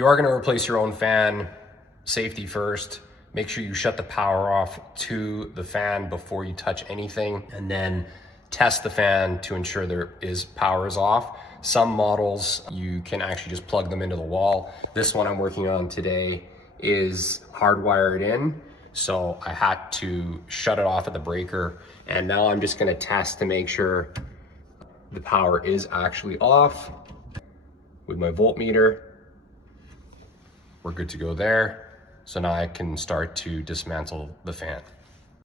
you are gonna replace your own fan, safety first, make sure you shut the power off to the fan before you touch anything, and then test the fan to ensure power is off. Some models, you can actually just plug them into the wall. This one I'm working on today is hardwired in, so I had to shut it off at the breaker. And now I'm just gonna test to make sure the power is actually off with my voltmeter. We're good to go there. So now I can start to dismantle the fan.